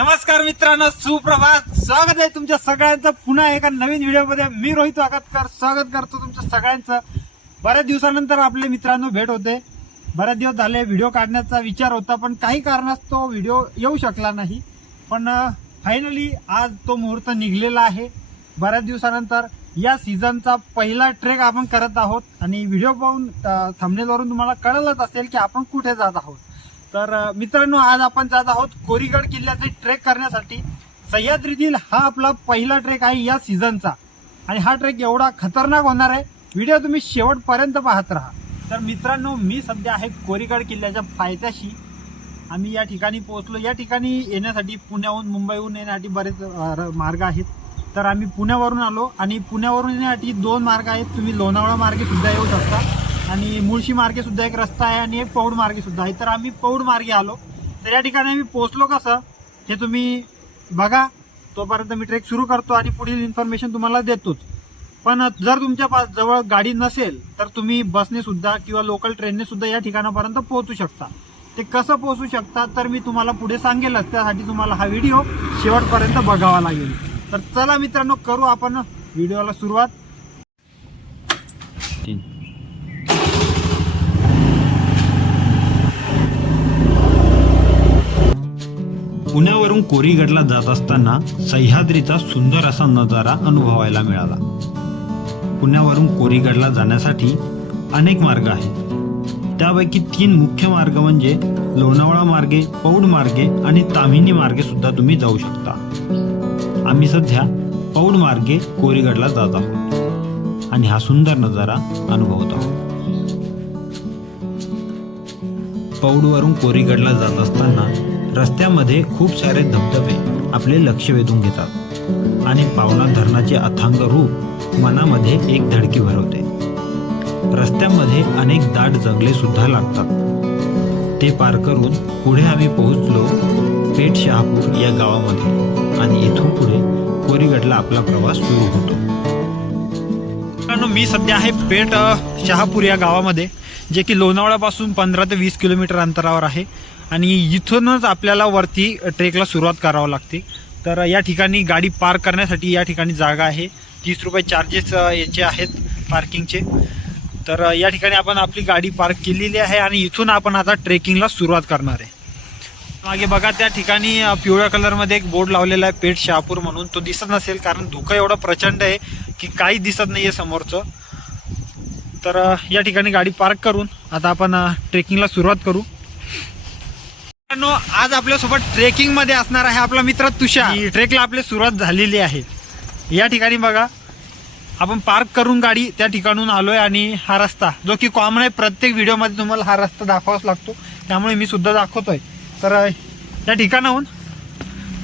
नमस्कार मित्रांनो, सुप्रभात. स्वागत आहे तुमच्या सगळ्यांचं पुन्हा एका नवीन व्हिडिओमध्ये. मी रोहित वाकतकर स्वागत करतो तुमच्या सगळ्यांचं. बऱ्याच दिवसानंतर आपले मित्रांनो भेट होते. बरेच दिवस झाले व्हिडिओ काढण्याचा विचार होता, पण काही कारणास्तव व्हिडिओ येऊ शकला नाही. पण फायनली आज तो मुहूर्त निघलेला आहे. बऱ्याच दिवसानंतर या सीझनचा पहिला ट्रेक आपण करत आहोत आणि व्हिडिओ पाहून थंबनेलवरून तुम्हाला कळलंच असेल की आपण कुठे जात आहोत. तर मित्रांनो, आज आपण जात आहोत कोरीगड किल्ल्याचे ट्रेक करण्यासाठी. सह्याद्रीतील हा आपला पहिला ट्रेक आहे या सीझनचा आणि हा ट्रेक एवढा खतरनाक होणार आहे. व्हिडिओ तुम्ही शेवटपर्यंत पाहत राहा. तर मित्रांनो, मी सध्या आहे कोरीगड किल्ल्याच्या पायथ्याशी. आम्ही या ठिकाणी पोहोचलो. या ठिकाणी येण्यासाठी पुण्याहून मुंबईहून येण्यासाठी बरेच मार्ग आहेत. तर आम्ही पुण्यावरून आलो आणि पुण्यावरून येण्यासाठी दोन मार्ग आहेत. तुम्ही लोणावळा मार्गे सुद्धा येऊ शकता आणि मुळशी मार्गे सुद्धा एक रस्ता आहे आणि एक पौड मार्गे सुद्धा आहे. तर आम्ही पौड मार्गे आलो. तर या ठिकाणी आम्ही पोहोचलो कसं हे तुम्ही बघा. तोपर्यंत मी ट्रेक सुरू करतो आणि पुढील इन्फॉर्मेशन तुम्हाला देतोच. पण जर तुमच्या जवळ गाडी नसेल तर तुम्ही बसने सुद्धा किंवा लोकल ट्रेनने सुद्धा या ठिकाणापर्यंत पोहोचू शकता. ते कसं पोहोचू शकता तर मी तुम्हाला पुढे सांगेलच. त्यासाठी तुम्हाला हा व्हिडिओ शेवटपर्यंत बघावा लागेल. तर चला मित्रांनो, करू आपण व्हिडिओला सुरुवात. पुण्यावरून कोरीगडला जात असताना सह्याद्रीचा सुंदर असा नजारा अनुभवायला मिळाला. पुण्यावरून कोरीगडला जाण्यासाठी अनेक मार्ग आहेत. त्यापैकी 3 मुख्य मार्ग म्हणजे लोणावळा मार्गे, पौड मार्गे आणि ताम्हिणी मार्गे सुद्धा तुम्ही जाऊ शकता. आम्ही सध्या पौड मार्गे कोरीगडला जात आहोत आणि हा सुंदर नजारा अनुभवत आहोत. पौडवरून कोरीगडला जात असताना रस्त्यामध्ये खूप सारे धबधबे आपले लक्ष वेधून घेतात आणि पावना धरणाचे अथांग रूप मनामध्ये एक धडकी भरवते. रस्त्यामध्ये अनेक दाट जंगले सुद्धा लागतात. ते पार करून पुढे आम्ही पोहोचलो पेठ शहापूर या गावामध्ये आणि इथून पुढे कोरीगडला आपला प्रवास सुरू होतो. मी सध्या आहे पेठ शहापूर या गावामध्ये, जे की लोणावळ्यापासून 15 ते 20 किलोमीटर अंतरावर आहे आणि इथूनच आपल्याला वरती ट्रेकला सुरुवात करावं लागते. तर या ठिकाणी गाडी पार्क करण्यासाठी या ठिकाणी जागा आहे. 30 रुपये चार्जेस याचे आहेत पार्किंगचे. तर या ठिकाणी आपण आपली गाडी पार्क केलेली आहे आणि इथून आपण आता ट्रेकिंगला सुरुवात करणार आहे. मागे बघा, त्या ठिकाणी पिवळ्या कलरमध्ये एक बोर्ड लावलेला आहे पेठ शहापूर म्हणून. तो दिसत नसेल कारण धुकं एवढं प्रचंड आहे की काही दिसत नाही आहे समोरचं. तर या ठिकाणी गाडी पार्क करून आता आपण ट्रेकिंगला सुरुवात करू. आज आपल्यासोबत ट्रेकिंग मध्ये असणार आहे आपला मित्र तुषार. ट्रेकला आपली सुरुवात झालेली आहे. या ठिकाणी बघा, आपण पार्क करून गाडी त्या ठिकाणून आलोय आणि हा रस्ता जो की कॉमन आहे, प्रत्येक व्हिडिओमध्ये तुम्हाला हा रस्ता दाखवावाच लागतो, त्यामुळे मी सुद्धा दाखवतोय. तर या ठिकाणाहून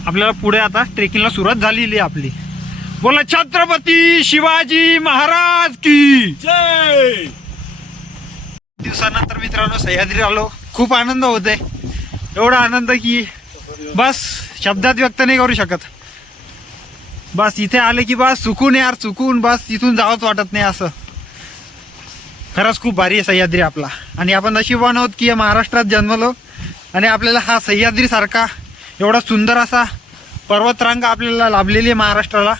आपल्याला पुढे आता ट्रेकिंगला सुरुवात झालेली आहे आपली. बोला छत्रपती शिवाजी महाराज की जय. दिवसानंतर मित्रांनो सह्याद्री आलो. खूप आनंद होतोय, एवढा आनंद की बस शब्दात व्यक्त नाही करू शकत. बस इथे आले की बस सुकून यार सुकून, बस इथून जावंच वाटत नाही असं. खरंच खूप भारी आहे सह्याद्री आपला आणि आपण नशीबवान आहोत की महाराष्ट्रात जन्मलो आणि आपल्याला हा सह्याद्री सारखा एवढा सुंदर असा पर्वतरांग आपल्याला लाभलेली आहे महाराष्ट्राला.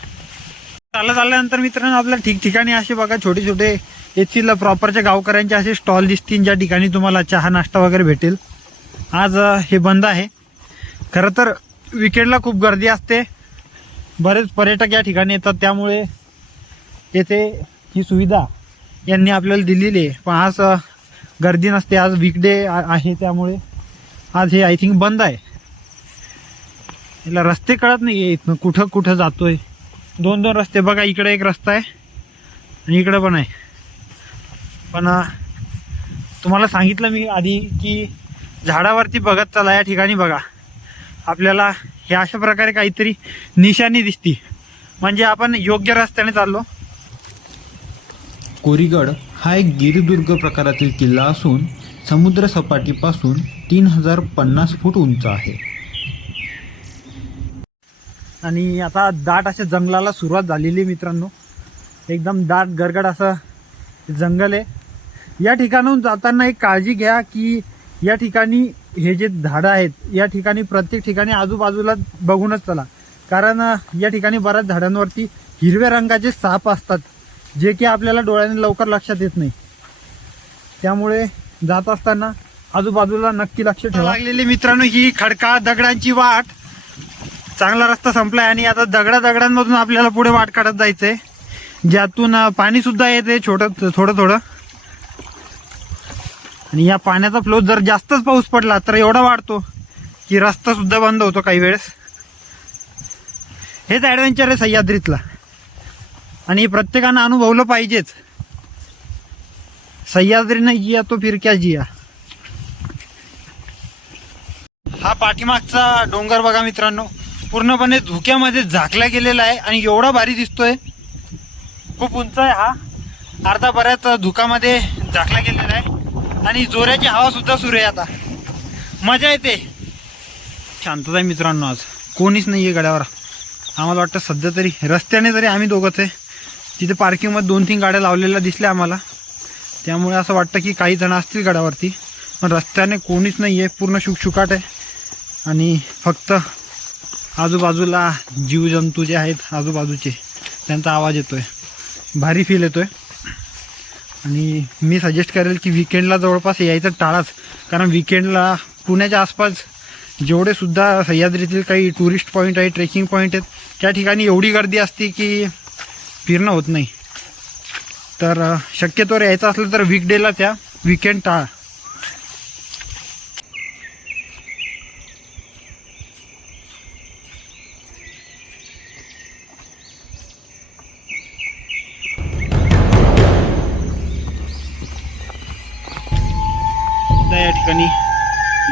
चालत आल्यानंतर मित्रांनो आपल्याला ठिकठिकाणी असे बघा छोटे छोटे येथील प्रॉपरच्या गावकऱ्यांचे असे स्टॉल दिसतील, ज्या ठिकाणी तुम्हाला चहा नाश्ता वगैरे भेटेल. आज हे बंद आहे. खरं तर विकेंडला खूप गर्दी असते, बरेच पर्यटक या ठिकाणी येतात, त्यामुळे येथे ही सुविधा यांनी आपल्याला दिलेली आहे. पण आज गर्दी नसते, आज वीकडे आहे, त्यामुळे आज हे आय थिंक बंद आहे. याला रस्ते कळत नाही आहे इथनं कुठं कुठं जातोय. 2 रस्ते बघा, इकडे एक रस्ता आहे आणि इकडे पण आहे. पण तुम्हाला सांगितलं मी आधी की झाडावरती बघत चला. या ठिकाणी बघा आपल्याला हे अशा प्रकारे काहीतरी निशाणी दिसती, म्हणजे आपण योग्य रस्त्याने चाललो. कोरीगड हा एक गिरिदुर्ग प्रकारातील किल्ला असून समुद्र सपाटीपासून 3050 फूट उंच आहे. आणि आता दाट अशा जंगलाला सुरुवात झालेली मित्रांनो. एकदम दाट गरगड असं जंगल आहे. या ठिकाणाहून जाताना एक काळजी घ्या की या ठिकाणी हे जे झाडं आहेत या ठिकाणी प्रत्येक ठिकाणी आजूबाजूला बघूनच चला, कारण या ठिकाणी बऱ्याच झाडांवरती हिरव्या रंगाचे साप असतात, जे की आपल्याला डोळ्याने लवकर लक्षात येत नाही. त्यामुळे जात असताना आजूबाजूला नक्की लक्ष ठेवा. लागलेली मित्रांनो ही खडकाळ दगडांची वाट, चांगला रस्ता संपलाय आणि आता दगडांमधून आपल्याला पुढे वाट काढत जायचंय, ज्यातून पाणी सुद्धा येते थोडं. आणि या पाण्याचा फ्लो जर जास्तच पाऊस पडला तर एवढा वाढतो की रस्ता सुद्धा बंद होतो काही वेळेस. हेच ॲडव्हेंचर आहे सह्याद्रीतला आणि प्रत्येकानं अनुभवलं पाहिजेच. सह्याद्री नाही जिया तो फिर क्या जिया. हा पाठीमागचा डोंगर बघा मित्रांनो, पूर्णपणे धुक्यामध्ये झाकला गेलेला आहे आणि एवढा भारी दिसतोय. खूप उंच आहे हा, अर्धा बऱ्याच धुकामध्ये झाकला गेलेला आहे आणि जोराची हवा सुद्धा सुरू आहे. आता मजा येते, शांतता आहे मित्रांनो. आज कोणीच नाही आहे गड्यावर. आम्हाला वाटतं सध्या तरी रस्त्याने तरी आम्ही दोघंच आहे. तिथे पार्किंगमध्ये 2-3 गाड्या लावलेल्या दिसल्या आम्हाला, त्यामुळे असं वाटतं की काही जण असतील गडावरती, पण रस्त्याने कोणीच नाही आहे. पूर्ण शुकशुकाट आहे आणि फक्त आजूबाजूला जीवजंतू जे आहेत आजूबाजूचे त्यांचा आवाज येतोय. भारी फील येतोय आणि मी सजेस्ट करेल की विकेंडला जवळपास यायचं टाळाच, कारण विकेंडला पुण्याच्या आसपास जेवढे सुद्धा सह्याद्रीतील काही टुरिस्ट पॉईंट आहे, ट्रेकिंग पॉईंट आहेत, त्या ठिकाणी एवढी गर्दी असते की फिरणं होत नाही. तर शक्यतोवर यायचं असलं तर वीकडेला त्या विकेंड टाळा. या ठिकाणी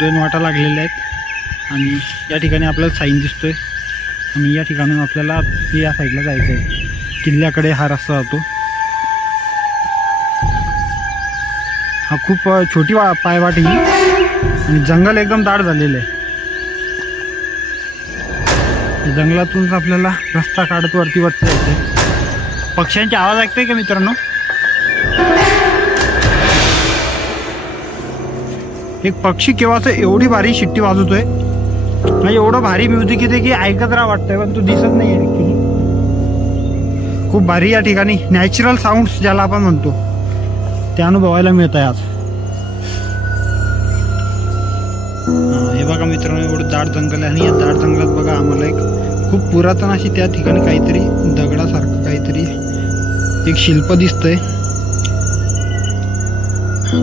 2 वाटा लागलेल्या आहेत आणि या ठिकाणी आपल्याला साईन दिसतोय आणि या ठिकाणून आपल्याला या साईडला जायचं आहे. किल्ल्याकडे हा रस्ता जातो. हा खूप छोटी पायवाट ही आणि जंगल एकदम दाट झालेलं आहे. जंगलातूनच आपल्याला रस्ता काढत वरती जायचं. पक्ष्यांचे आवाज ऐकताय का मित्रांनो? एक पक्षी केव्हाच एवढी भारी शिट्टी वाजवतोय, म्हणजे एवढं भारी म्युझिक येते की ऐकत राहा वाटतंय, पण तो दिसत नाही आहे ॲक्च्युली. खूप भारी या ठिकाणी नॅचरल साऊंड्स ज्याला आपण म्हणतो ते अनुभवायला मिळत आहे आज. हे बघा मित्रांनो, एवढं दाट जंगल आहे आणि या दाट जंगलात बघा आम्हाला एक खूप पुरातन अशी त्या ठिकाणी काहीतरी दगडासारखं काहीतरी एक शिल्प दिसतंय.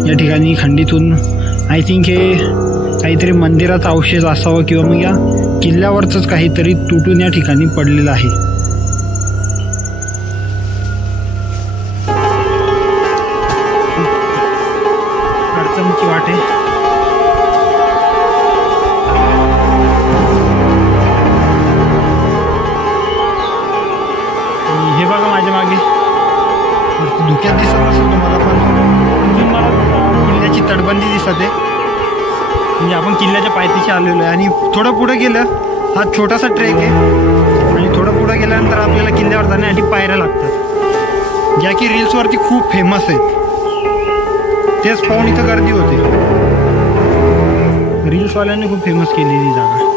या ठिकाणी खंडीतून आय थिंक हे काहीतरी मंदिराचा अवशेष असावं किंवा मग या किल्ल्यावरच काहीतरी तुटून या ठिकाणी पडलेलं आहे. अडचणीची वाट आहे. हे बघा माझ्या मागे धुक्यात दिसत नसेल तुम्हाला, पण मला किल्ल्याची तटबंदी दिसत आहे. म्हणजे आपण किल्ल्याच्या पायथ्याशी आलेलो आहे आणि थोडं पुढं गेलं हा छोटासा ट्रेक आहे आणि थोडं पुढं गेल्यानंतर आपल्याला किल्ल्यावर जाण्यासाठी पायऱ्या लागतात, ज्या की रील्सवरती खूप फेमस आहेत. तेच पाहून इथं गर्दी होते. रील्सवाल्यांनी खूप फेमस केलेली जागा.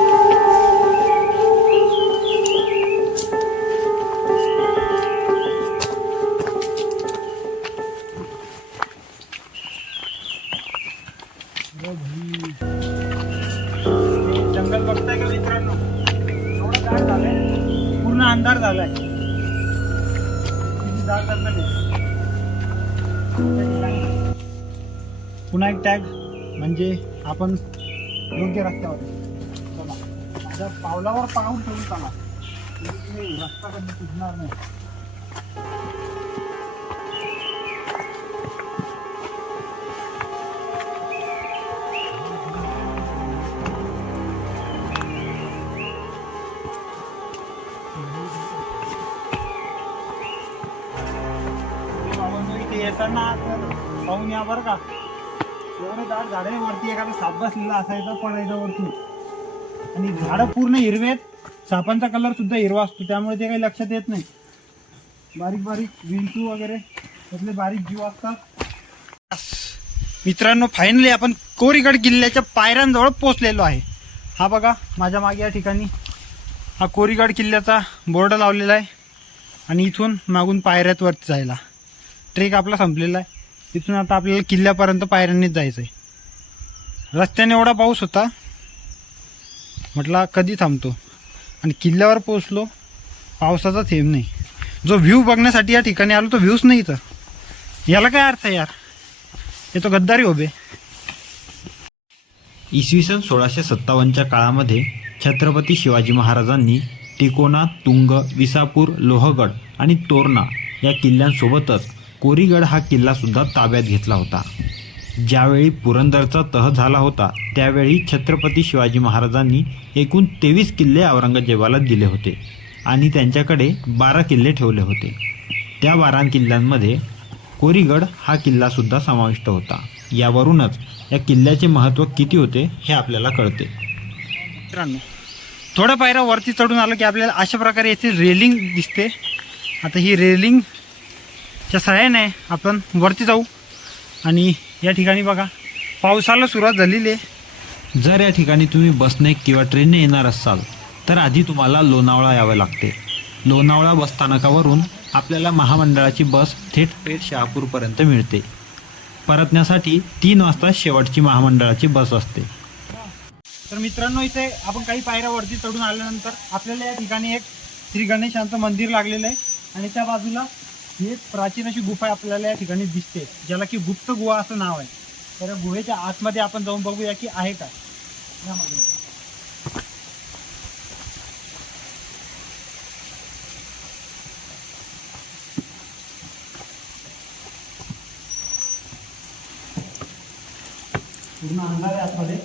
जंगल बघताय का मित्रांनो? एवढं दाट झालंय, पूर्ण अंधार झालाय. दाट जंगल आहे. पुन्हा एक टॅग म्हणजे आपण योग्य रस्त्यावर. चला, माझ्या पावलावर पाहून ठेवून चला, रस्ता कधी सुटणार नाही. येताना पाहून या बरं का, एवढे दाट झाडे वरती एखादा साप बसलेला असायचा, पडायचा वरती. आणि झाडं पूर्ण हिरवेत, सापांचा कलर सुद्धा हिरवा असतो, त्यामुळे ते काही लक्षात येत नाही. बारीक बारीक विंचू वगैरे त्यातले बारीक जीव असतात. मित्रांनो फायनली आपण कोरीगड किल्ल्याच्या पायऱ्यांजवळ पोहोचलेलो आहे. हा बघा माझ्या मागे या ठिकाणी हा कोरीगड किल्ल्याचा बोर्ड लावलेला आहे आणि इथून मागून पायऱ्यात वरती जायला ट्रेक आपला संपलेला आहे. इथून आता आपल्याला किल्ल्यापर्यंत पायऱ्यांनीच जायचं आहे. रस्त्याने एवढा पाऊस होता म्हटला कधी थांबतो आणि किल्ल्यावर पोहोचलो, पावसाचा थेंब नाही. जो व्ह्यू बघण्यासाठी या ठिकाणी आलो तो व्ह्यूच नाही इथं. याला काय अर्थ आहे यार, हे तो गद्दारी उभे. इसवी सन 1657च्या काळामध्ये छत्रपती शिवाजी महाराजांनी तिकोना, तुंग, विसापूर, लोहगड आणि तोरणा या किल्ल्यांसोबतच कोरीगड हा किल्लासुद्धा ताब्यात घेतला होता. ज्यावेळी पुरंदरचा तह झाला होता त्यावेळी छत्रपती शिवाजी महाराजांनी एकूण 23 किल्ले औरंगजेबाला दिले होते आणि त्यांच्याकडे 12 किल्ले ठेवले होते. त्या 12 किल्ल्यांमध्ये कोरीगड हा किल्लासुद्धा समाविष्ट होता. यावरूनच या किल्ल्याचे महत्त्व किती होते हे आपल्याला कळते. मित्रांनो थोड्या पायऱ्या वरती चढून आलं की आपल्याला अशा प्रकारे येथे रेलिंग दिसते. आता ही रेलिंगच्या सहाय्याने आपण वरती जाऊ आणि या ठिकाणी बघा पावसाला सुरुवात झालेली आहे. जर या ठिकाणी तुम्ही बसने किंवा ट्रेनने येणार असाल तर आधी तुम्हाला लोणावळा यावे लागते. लोणावळा बसस्थानकावरून आपल्याला महामंडळाची बस थेट पेठ शहापूरपर्यंत मिळते. परतण्यासाठी 3 वाजता शेवटची महामंडळाची बस असते. तर मित्रांनो इथे आपण काही पायऱ्या वरती चढून आल्यानंतर आपल्याला या ठिकाणी एक श्री गणेशांचं मंदिर लागलेलं आहे आणि त्या बाजूला ही एक प्राचीन अशी गुफा आपल्याला या ठिकाणी दिसते, ज्याला की गुप्त गुहा असं नाव आहे. तर या गुहेच्या आतमध्ये आपण जाऊन बघूया की आहे काय यामध्ये. पूर्ण अंधार आहे आतमध्ये.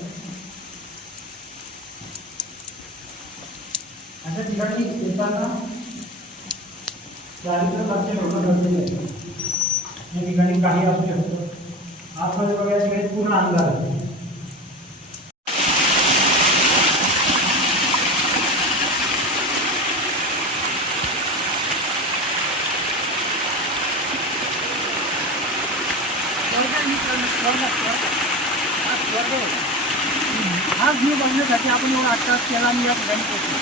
अशा ठिकाणी येताना चारित्र लक्ष ठेवणं गरजेचं आहे. या ठिकाणी काही असू शकतं. आतमध्ये बघायला तिकडे पूर्ण अंधार आहे. हा व्ह्यू बघण्यासाठी आपण एवढा 8 तास केला आणि या ठिकाणी पोहोचलो.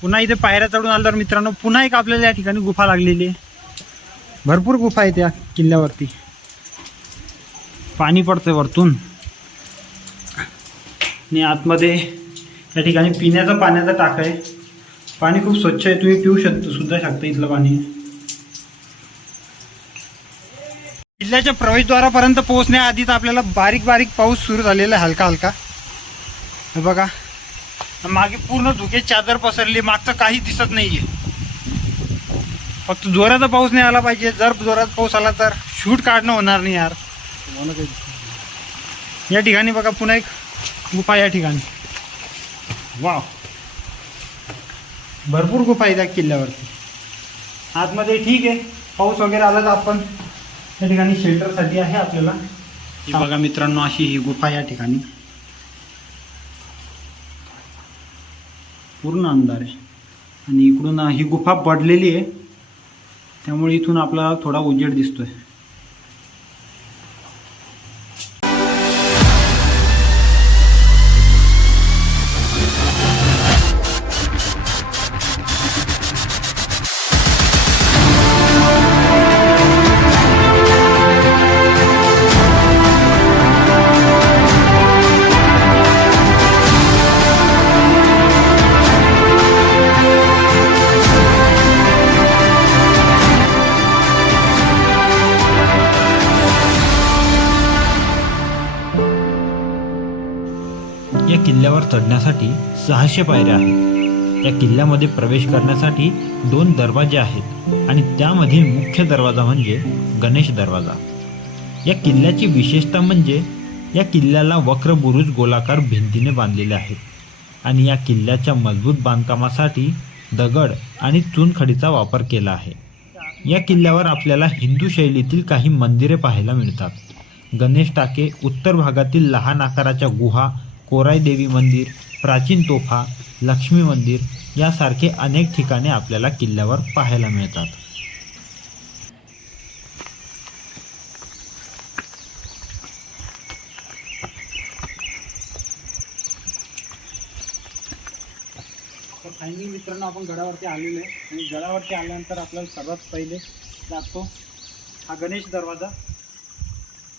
पुन्हा इथे पायऱ्या चढून आल्यावर मित्रांनो पुन्हा एक आपल्याला या ठिकाणी गुफा लागलेली आहे. भरपूर गुफा आहेत या किल्ल्यावरती. पाणी पडतंय वरतून आणि आतमध्ये या ठिकाणी पिण्याचा पाण्याचा टाका आहे. पाणी खूप स्वच्छ आहे, तुम्ही पिऊ शकता इथलं पाणी. किल्ल्याच्या प्रवेशद्वारापर्यंत पोहोचण्याआधीच आपल्याला बारीक बारीक पाऊस सुरू झालेला आहे, हलका हलका. हे बघा मागे पूर्ण धुके चादर पसरली, मागचं काही दिसत नाहीये. फक्त जोराचा पाऊस नाही आला पाहिजे. जर जोरात पाऊस आला तर शूट काढणं होणार नाही यार. या ठिकाणी बघा पुन्हा एक गुफा या ठिकाणी. वाव, भरपूर गुफा आहे त्या किल्ल्यावरती. आतमध्ये ठीक आहे, पाऊस वगैरे आला तर आपण या ठिकाणी शेल्टरसाठी आहे आपल्याला. बघा मित्रांनो अशी ही गुफा या ठिकाणी. पूर्ण अंधार आहे आणि इकडून ही गुफा पडलेली आहे, त्यामुळे इथून आपला थोडा उजेड दिसतोय. या किल्ल्यावर चढण्यासाठी 600 पायऱ्या आहेत. या किल्ल्यामध्ये प्रवेश करण्यासाठी 2 दरवाजे आहेत आणि त्यामधील मुख्य दरवाजा म्हणजे गणेश दरवाजा. या किल्ल्याची विशेषता म्हणजे या किल्ल्याला वक्र बुरुज गोलाकार भिंतीने बांधलेले आहेत आणि या किल्ल्याच्या मजबूत बांधकामासाठी दगड आणि चुनखडीचा वापर केला आहे. या किल्ल्यावर आपल्याला हिंदू शैलीतील काही मंदिरे पाहायला मिळतात. गणेश टाके, उत्तर भागातील लहान आकाराच्या गुहा, कोराई देवी मंदिर, प्राचीन तोफा, लक्ष्मी मंदिर यासारखे अनेक ठिकाणे आपल्याला किल्ल्यावर पाहायला मिळतात. फायनली मित्रांनो आपण गडावरती आलेलो आहे आणि गडावरती आल्यानंतर आपल्याला सर्वात पहिले लागतो हा गणेश दरवाजा.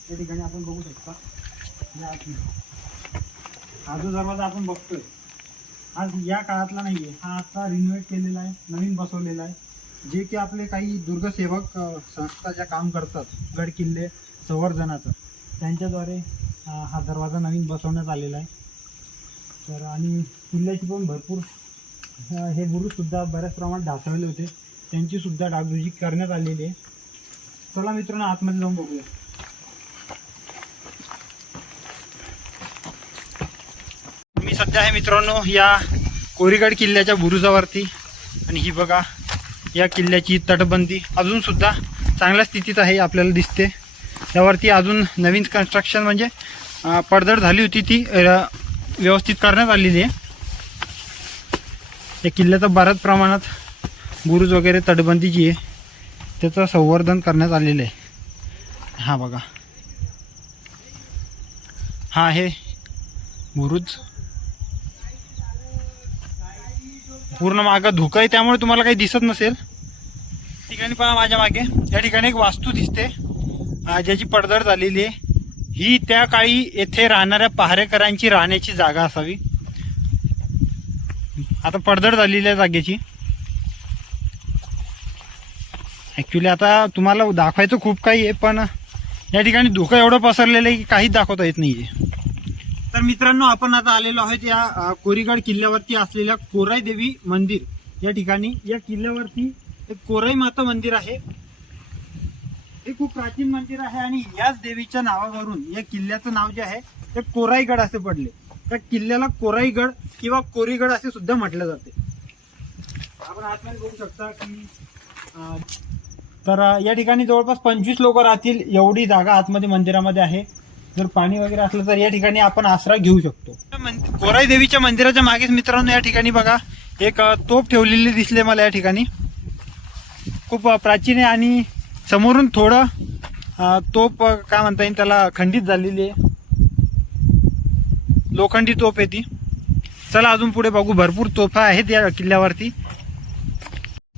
या ठिकाणी आपण बघू शकता. हा जो दरवाजा आपण बघतोय हा या काळातला नाही आहे, हा आता रिनोव्हेट केलेला आहे, नवीन बसवलेला आहे. जे की आपले काही दुर्गसेवक संस्था ज्या काम करतात गड किल्ले संवर्धनाचं त्यांच्याद्वारे हा दरवाजा नवीन बसवण्यात आलेला आहे. तर आणि किल्ल्याची पण भरपूर हे बुरुजसुद्धा बऱ्याच प्रमाणात ढासळले होते, त्यांचीसुद्धा डागडुजी करण्यात आलेली आहे. चला मित्रांनो आतमध्ये जाऊन बघूया. मी सध्या आहे मित्रांनो या कोरीगड किल्ल्याच्या बुरुजावरती आणि ही बघा या किल्ल्याची तटबंदी अजून सुद्धा चांगल्या स्थितीत आहे आपल्याला दिसते. त्यावरती अजून नवीन कन्स्ट्रक्शन म्हणजे पडझड झाली होती ती व्यवस्थित करण्यात आलेली आहे. या किल्ल्याचं बऱ्याच प्रमाणात बुरुज वगैरे तटबंदी जी आहे त्याचं संवर्धन करण्यात आलेलं आहे. हा बघा हा आहे बुरुज. पूर्ण मागं धुकं आहे त्यामुळे तुम्हाला काही दिसत नसेल. ठिकाणी पहा माझ्या मागे या ठिकाणी एक वास्तू दिसते ज्याची पडझड झालेली आहे. ही त्या काळी येथे राहणाऱ्या पहारेकरांची राहण्याची जागा असावी. आता पडझड झालेली आहे जागेची. ॲक्च्युली आता तुम्हाला दाखवायचं खूप काही आहे पण या ठिकाणी धुकं एवढं पसरलेलं आहे की काहीच दाखवता येत नाही आहे. तर मित्रांनो आपण आता आलेलो आहोत या कोरीगड किल्ल्यावरती असलेल्या कोराई देवी मंदिर या ठिकाणी. या किल्ल्यावरती एक कोराई माता मंदिर आहे. हे खूप प्राचीन मंदिर आहे आणि याच देवीच्या नावावरून या किल्ल्याचं नाव जे आहे ते कोराईगड असे पडले. त्या किल्ल्याला कोराईगड किंवा कोरीगड असे सुद्धा म्हटले जाते. आपण आतमध्ये बघू शकता की तर या ठिकाणी जवळपास 25 लोक राहतील एवढी जागा आतमध्ये मंदिरामध्ये आहे. जर पाणी वगैरे असलं तर या ठिकाणी आपण आसरा घेऊ शकतो. कोराई देवीच्या मंदिराच्या मागेच मित्रांनो या ठिकाणी बघा एक तोफ ठेवलेली दिसले मला. या ठिकाणी खूप प्राचीन आहे आणि समोरून थोडं तोफ काय म्हणता येईल त्याला खंडित झालेली आहे, लोखंडी तोफ आहे ती. चला अजून पुढे बघू. भरपूर तोफा आहेत या किल्ल्यावरती.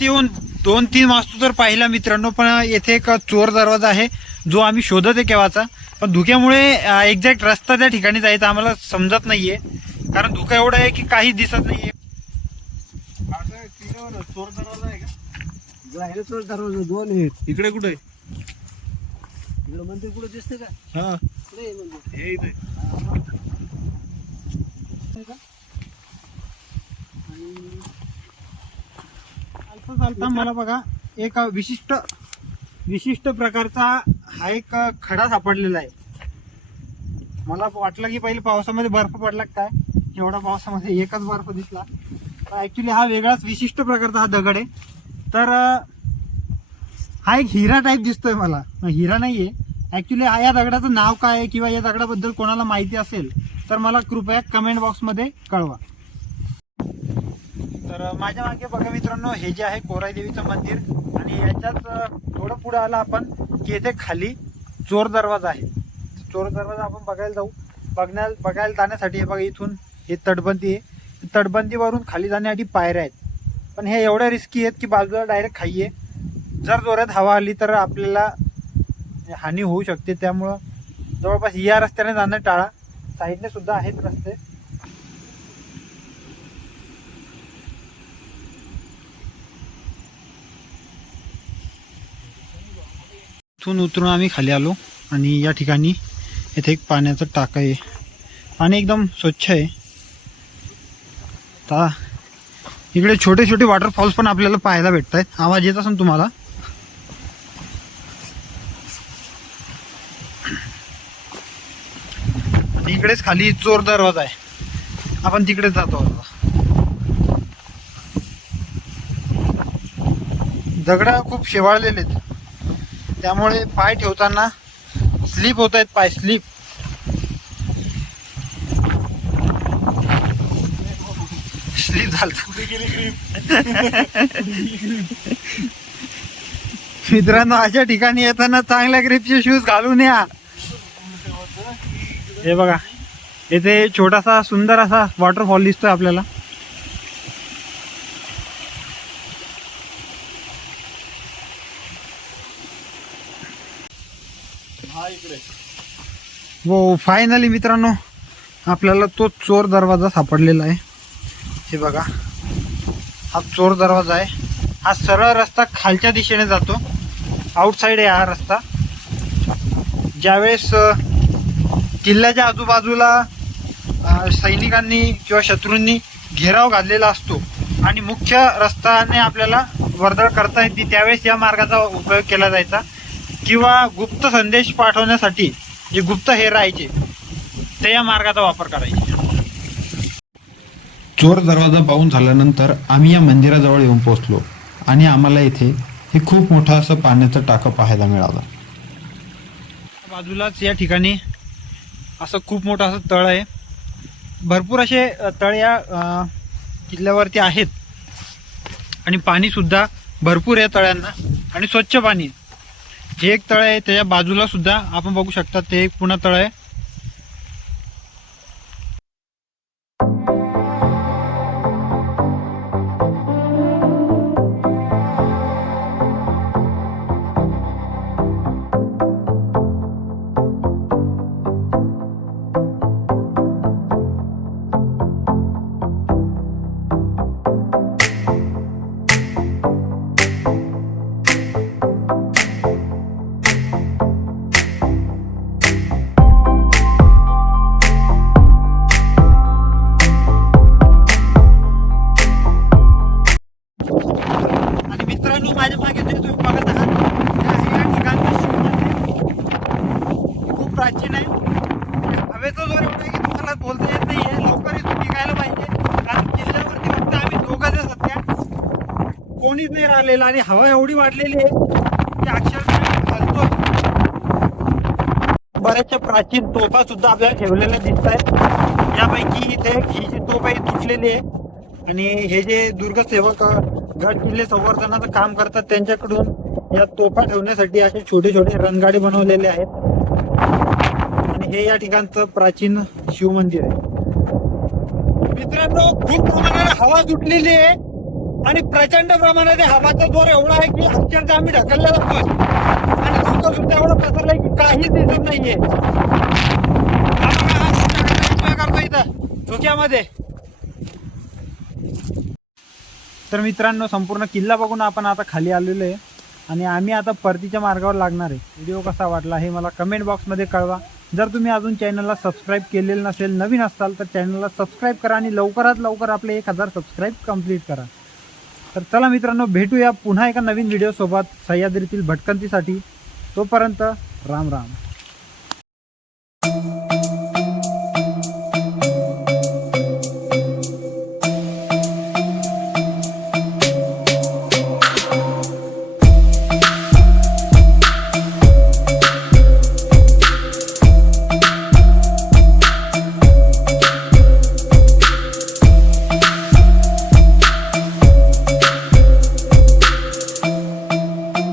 येऊन 2-3 वास्तू जर पाहिला मित्रांनो पण येथे एक चोर दरवाजा आहे जो आम्ही शोधत आहे केव्हाचा. पण धुक्यामुळे एक्झॅक्ट रस्ता त्या ठिकाणी जायचा आम्हाला समजत नाहीये कारण धुका एवढा आहे की काही दिसत नाहीये. चोर दरवाजा आहे का? चोर दरवाजा 2 आहेत. इकडे कुठे आहे? इकडे मंदिर कुठे दिसते का? हा कुठे आहे मंदिर? हे इथे. चालता मला बघा एक विशिष्ट प्रकारचा हा एक खडा सापडलेला आहे. मला वाटलं की पहिले पावसामध्ये बर्फ पडला काय, एवढा पावसामध्ये एकच बर्फ दिसला. ऍक्च्युली हा वेगळाच विशिष्ट प्रकारचा हा दगड आहे. तर हा एक हिरा टाईप दिसतोय मला. हिरा नाहीये ऍक्च्युली. हा या दगडाचं नाव काय आहे किंवा या दगडाबद्दल कोणाला माहिती असेल तर मला कृपया कमेंट बॉक्समध्ये कळवा. तर माझ्या मागे बघा मित्रांनो हे जे आहे कोराई देवीचं मंदिर आणि याच्याच थोडं पुढे आला आपण की येथे खाली चोर दरवाजा आहे. चोर दरवाजा आपण बघायला जाऊ. बघायला जाण्यासाठी हे बघा इथून हे तटबंदी आहे. तटबंदीवरून खाली जाण्यासाठी पायऱ्या आहेत. पण हे एवढ्या रिस्की आहेत की बाजूला डायरेक्ट खाई आहे. जर जोरात हवा आली तर आपल्याला हानी होऊ शकते. त्यामुळं जवळपास या रस्त्याने जाणं टाळा. साईडने सुद्धा आहेत रस्ते. इथून उतरून आम्ही खाली आलो आणि या ठिकाणी येथे एक पाण्याचं टाका आहे. पाणी एकदम स्वच्छ आहे. आता इकडे छोटे छोटे वॉटरफॉल्स पण आपल्याला पाहायला भेटत आहेत. आवाज येत असेल तुम्हाला. आणि इकडेच खाली चोर दरवाजा आहे. आपण तिकडेच जातो. दगड खूप शेवाळलेले आहेत त्यामुळे पाय ठेवताना स्लिप होत आहेत. पाय स्लिप. झालं मित्रांनो अशा ठिकाणी येताना चांगल्या ग्रिपचे शूज घालून या. हे बघा इथे छोटासा सुंदर असा वॉटरफॉल दिसतोय आपल्याला. व फायनली मित्रांनो आपल्याला तो चोर दरवाजा सापडलेला आहे. हे बघा, हा चोर दरवाजा आहे. हा सरळ रस्ता खालच्या दिशेने जातो. आउटसाइड आहे हा रस्ता. ज्यावेळेस किल्ल्याच्या आजूबाजूला सैनिकांनी किंवा शत्रूंनी घेराव घातलेला असतो आणि मुख्य रस्त्याने आपल्याला वर्दळ करता येते, त्यावेळेस या मार्गाचा उपयोग केला जायचा. किंवा गुप्त संदेश पाठवण्यासाठी जे गुप्त हे राहायचे ते या मार्गाचा वापर करायचे. चोर दरवाजा पाहून झाल्यानंतर आम्ही या मंदिराजवळ येऊन पोहोचलो आणि आम्हाला इथे हे खूप मोठं असं पाण्याचं टाकं पाहायला मिळालं. बाजूलाच या ठिकाणी असं खूप मोठं असं तळ आहे. भरपूर असे तळ या किल्ल्यावरती आहेत आणि पाणी सुद्धा भरपूर आहे तळ्यांना आणि स्वच्छ पाणी. हे एक तळ आहे, त्याच्या बाजूला सुद्धा आपण बघू शकता ते एक पुन्हा तळ आहे. आणि मित्रांनो माझ्या मागे जे तुम्ही बघत आहात या ठिकाणचं शिवमंदिर खूप प्राचीन आहे. हवेचा जोर एवढा आहे की तुम्हाला बोलता येत नाहीये. लवकर इथून निघायला पाहिजे, कारण किल्ल्यावरती फक्त आम्ही दोघंच आहे सध्या. कोणीच नाही राहिलेलं आणि हवा एवढी वाढलेली आहे की अक्षरशः हलतो. बऱ्याचशा प्राचीन तोफा सुद्धा आपल्याला ठेवलेल्या दिसत आहेत. यापैकी इथे ही जी तोफ आहे तुटलेली आहे आणि हे जे दुर्गसेवक गड किल्ले संवर्धनाचं काम करतात त्यांच्याकडून या तोफा ठेवण्यासाठी असे छोटे छोटे रणगाडे बनवलेले आहेत. आणि हे या ठिकाणचं प्राचीन शिवमंदिर आहे. मित्रांनो खूप प्रमाणात हवा सुटलेली आहे आणि प्रचंड प्रमाणात हवाचा जोर एवढा आहे की अक्षरशः आम्ही ढकलला जातोय आणि धुकं सुद्धा एवढं पसरलंय की काहीच दिसत नाहीये. करतो इथं धुक्यामध्ये. तर मित्रांनो संपूर्ण किल्ला बघून आपण आता खाली आलेलो आहे आणि आम्ही आता परतीच्या मार्गावर लागणार आहे. व्हिडिओ कसा वाटला हे मला कमेंट बॉक्समध्ये कळवा. जर तुम्ही अजून चॅनलला सबस्क्राईब केलेलं नसेल, नवीन असाल तर चॅनलला सबस्क्राईब करा आणि लवकरात लवकर आपले 1000 सबस्क्राईब कंप्लीट करा. तर चला मित्रांनो भेटूया पुन्हा एका नवीन व्हिडिओसोबत सह्याद्रीतील भटकंतीसाठी. तोपर्यंत राम राम.